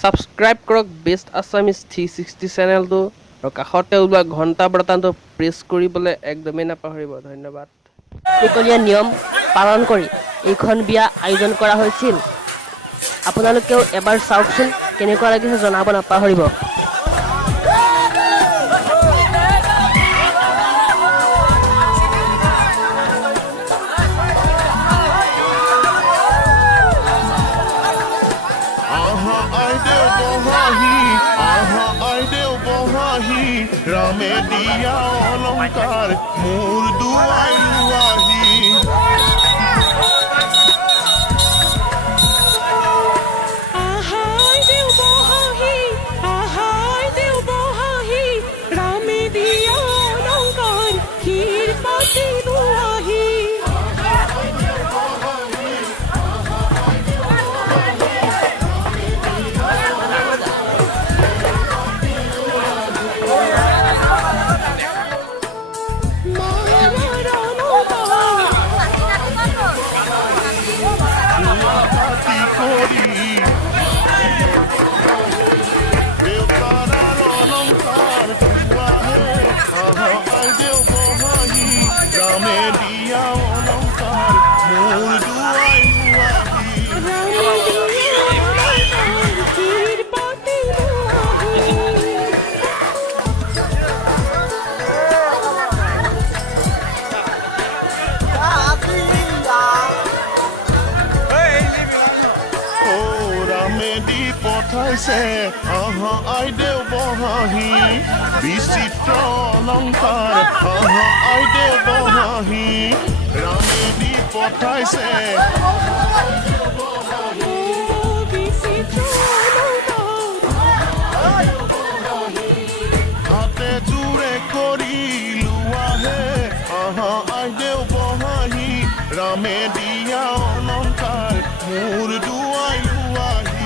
Subscribe কৰক best Assamese 360 চেনেলটো আৰু কাষতে ওলোৱা ঘণ্টা বটানটো প্ৰেছ কৰিবলৈ একদমেই নাপাহৰিব। ধন্যবাদ। নিকলীয়া নিয়ম পালন কৰি এইখন বিয়া আয়োজন কৰা হৈছিল। আপোনালোকেও এবাৰ চাওকচোন, কেনেকুৱা লাগিছে জনাব নাপাহৰিব। ৰামে দিয়া অলংকাৰ মোৰ দুৱাই লোৱাহি ৰামে দিয়া অলংকাৰ ক্ষীৰ পাতি লোৱাহি পঠাইছে আইদেউ বহাহি বিচিত্ৰ অলংকাৰ আইদেউ বহাহি ৰামে দি পঠাইছে হাতে জোৰে কৰি লোৱাহে আইদেউ বহাহি ৰামে দিয়া অলংকাৰ মোৰ দুৱাই লোৱাহি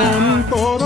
মন্তৰ